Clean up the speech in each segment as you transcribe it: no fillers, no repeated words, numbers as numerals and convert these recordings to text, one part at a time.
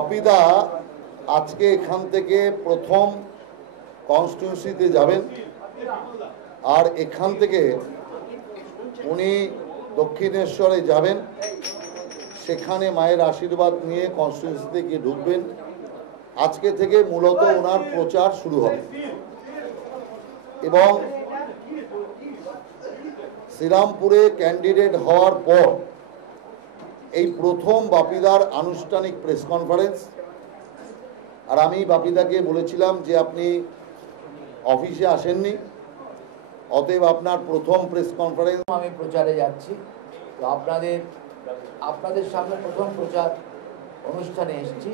বাপিদা আজকে এখান থেকে প্রথম কনস্টিটিউয়েন্সিতে যাবেন, আর এখান থেকে উনি দক্ষিণেশ্বরে যাবেন, সেখানে মায়ের আশীর্বাদ নিয়ে কনস্টিটিউয়েন্সিতে গিয়ে ঢুকবেন। আজকে থেকে মূলত ওনার প্রচার শুরু হবে এবং শ্রীরামপুরে ক্যান্ডিডেট হওয়ার পর এই প্রথম বাপিদার আনুষ্ঠানিক প্রেস কনফারেন্স। আর আমি বাপিদাকে বলেছিলাম যে আপনি অফিসে আসেননি, অতএব আপনার প্রথম প্রেস কনফারেন্স। আমি প্রচারে যাচ্ছি, তো আপনাদের সামনে প্রথম প্রচার অনুষ্ঠানে এসেছি।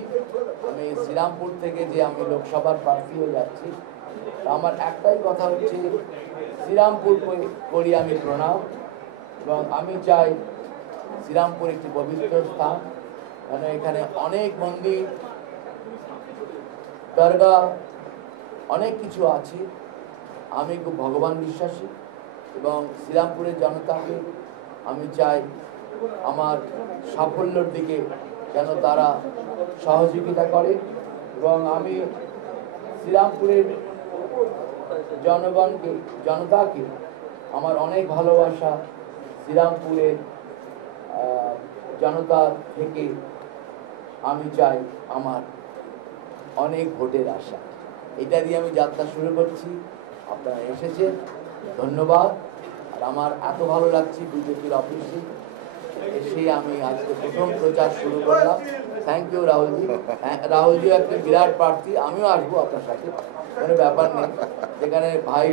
আমি শ্রীরামপুর থেকে যে আমি লোকসভার প্রার্থী হয়ে যাচ্ছি, আমার একটাই কথা হচ্ছে শ্রীরামপুর করি আমি প্রণাম, এবং আমি চাই শ্রীরামপুর একটি পবিত্র স্থান, কারণ এখানে অনেক মন্দির, দরগা, অনেক কিছু আছে। আমি খুব ভগবান বিশ্বাসী এবং শ্রীরামপুরের জনতাকে আমি চাই আমার সাফল্যের দিকে যেন তারা সহযোগিতা করে, এবং আমি শ্রীরামপুরের জনতাকে আমার অনেক ভালোবাসা। শ্রীরামপুরের জনতা থেকে আমি চাই আমার অনেক ভোটের আশা। এটা দিয়ে আমি যাত্রা শুরু করছি। আপনারা এসেছেন, ধন্যবাদ। আর আমার এত ভালো লাগছে বিজেপির অফিসে এসে আমি আজকে প্রথম প্রচার শুরু করলাম। Thank you Rahulji. রাহুলজি একটা বিরাট প্রার্থী, আমিও আসবো আপনার সাথে, কোনো ব্যাপার নেই। যেখানে ভাই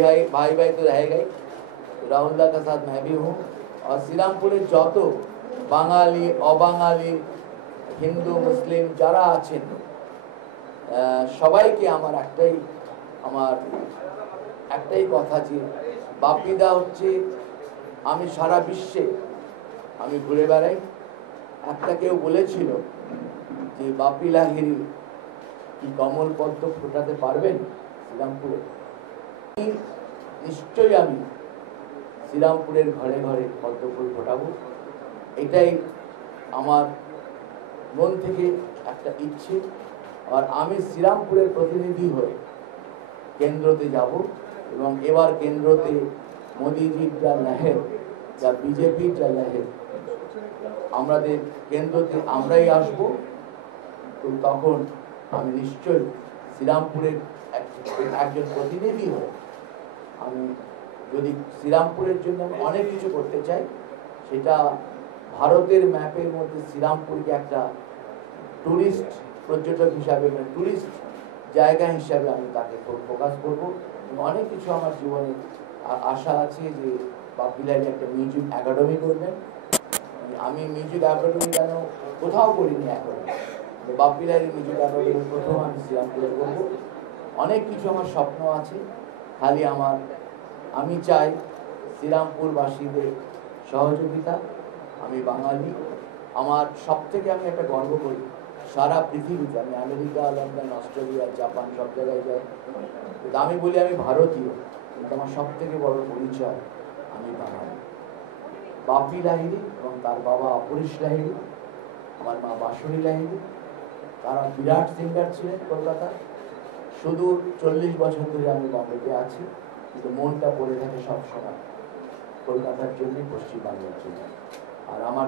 ভাই তো रहेगा। राहुल दा के साथ मैं भी हूँ। और শ্রীরামপুরের যত বাঙালি অবাঙালি হিন্দু মুসলিম যারা আছেন সবাইকে আমার একটাই কথা, যে বাপিদা হচ্ছে, আমি সারা বিশ্বে আমি ঘুরে বেড়াই। একটা কেউ বলেছিল যে বাপি লাহিড়ী কি কমল পদ্ম ফোটাতে পারবেন শ্রীরামপুরে? নিশ্চয়ই আমি শ্রীরামপুরের ঘরে ঘরে পদ্ম ফুল ফোটাবো। এটাই আমার মন থেকে একটা ইচ্ছে। আর আমি শ্রীরামপুরের প্রতিনিধি হয়ে কেন্দ্রতে যাব, এবং এবার কেন্দ্রতে মোদিজির যা লহের, যা বিজেপির যা লহের, আমাদের কেন্দ্রতে আমরাই আসব। তো তখন আমি নিশ্চয়ই শ্রীরামপুরের একজন প্রতিনিধি হয়ে আমি যদি শ্রীরামপুরের জন্য অনেক কিছু করতে চাই, সেটা ভারতের ম্যাপের মধ্যে শ্রীরামপুরকে একটা টুরিস্ট পর্যটক হিসাবে, টুরিস্ট জায়গা হিসাবে আমি তাকে ফোকাস করব। অনেক কিছু আমার জীবনে আশা আছে যে বাপি লাহিড়ী একটা মিউজিক একাডেমি করবেন। আমি মিউজিক একাডেমি কেন কোথাও করিনি এখনো, বাপি লাহিড়ী মিউজিক একাডেমি প্রথম আমি শ্রীরামপুরে করব। অনেক কিছু আমার স্বপ্ন আছে, খালি আমি চাই শ্রীরামপুরবাসীদের সহযোগিতা। আমি বাঙালি, আমার সব থেকে আমি একটা গর্ব করি, সারা পৃথিবীতে আমি আমেরিকা, লন্ডন, অস্ট্রেলিয়া, জাপান সব জায়গায় যাই, কিন্তু আমি বলি আমি ভারতীয়, কিন্তু আমার সব থেকে বড় পরিচয় আমি বাঙালি। বাপি লাহিড়ী এবং তার বাবা অপরেশ লাহিড়ী, আমার মা বাঁশরী লাহিড়ী, তারা বিরাট সিঙ্গার ছিলেন কলকাতায়। শুধু 40 বছর ধরে আমি বম্বেতে আছি, কিন্তু মনটা পড়ে থাকে সবসময় কলকাতার জন্য, পশ্চিমবাংলার জন্য। আর আমার